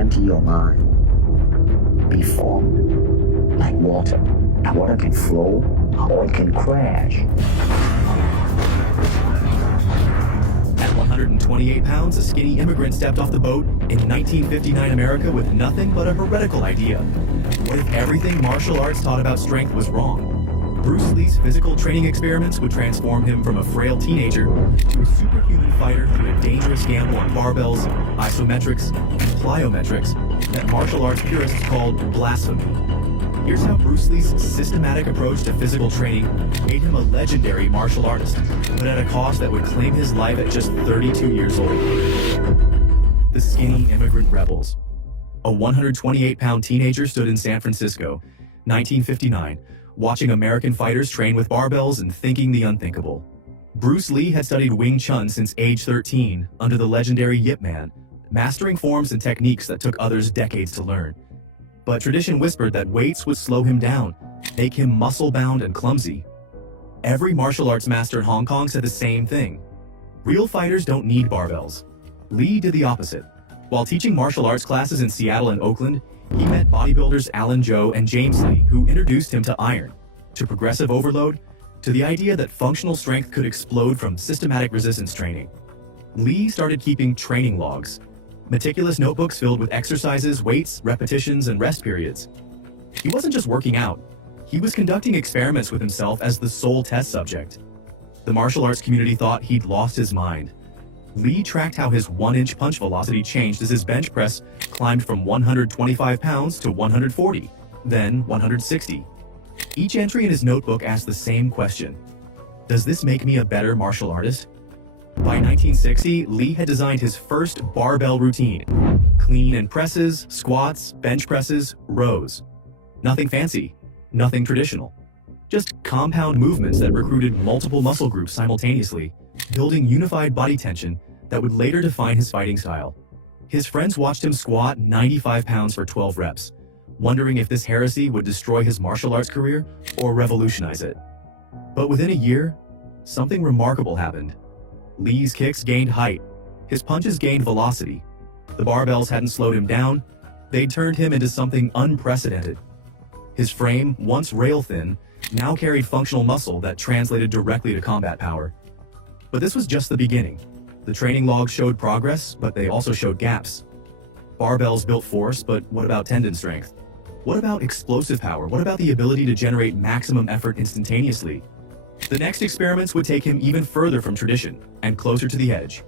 empty your mind. Be formed like water. And water can flow or it can crash. At 128 pounds, a skinny immigrant stepped off the boat in 1959 America with nothing but a heretical idea. What if everything martial arts taught about strength was wrong? Bruce Lee's physical training experiments would transform him from a frail teenager to a superhuman fighter through a dangerous gamble on barbells, isometrics, and plyometrics that martial arts purists called blasphemy. Here's how Bruce Lee's systematic approach to physical training made him a legendary martial artist, but at a cost that would claim his life at just 32 years old. The Skinny Immigrant Rebels. A 128-pound teenager stood in San Francisco, 1959, watching American fighters train with barbells and thinking the unthinkable. Bruce Lee had studied Wing Chun since age 13 under the legendary Yip Man, mastering forms and techniques that took others decades to learn. But tradition whispered that weights would slow him down, make him muscle-bound and clumsy. Every martial arts master in Hong Kong said the same thing. Real fighters don't need barbells. Lee did the opposite. While teaching martial arts classes in Seattle and Oakland, he met bodybuilders Alan Joe and James Lee, who introduced him to iron, to progressive overload, to the idea that functional strength could explode from systematic resistance training. Lee started keeping training logs, meticulous notebooks filled with exercises, weights, repetitions, and rest periods. He wasn't just working out. He was conducting experiments with himself as the sole test subject. The martial arts community thought he'd lost his mind. Lee tracked how his 1-inch punch velocity changed as his bench press climbed from 125 pounds to 140, then 160. Each entry in his notebook asked the same question: does this make me a better martial artist? By 1960, Lee had designed his first barbell routine: clean and presses, squats, bench presses, rows. Nothing fancy, nothing traditional. Just compound movements that recruited multiple muscle groups simultaneously, building unified body tension that would later define his fighting style. His friends watched him squat 95 pounds for 12 reps, wondering if this heresy would destroy his martial arts career or revolutionize it. But within a year, something remarkable happened. Lee's kicks gained height. His punches gained velocity. The barbells hadn't slowed him down. They turned him into something unprecedented. His frame, once rail-thin, now carried functional muscle that translated directly to combat power. But this was just the beginning. The training logs showed progress, but they also showed gaps. Barbells built force, but what about tendon strength? What about explosive power? What about the ability to generate maximum effort instantaneously? The next experiments would take him even further from tradition and closer to the edge.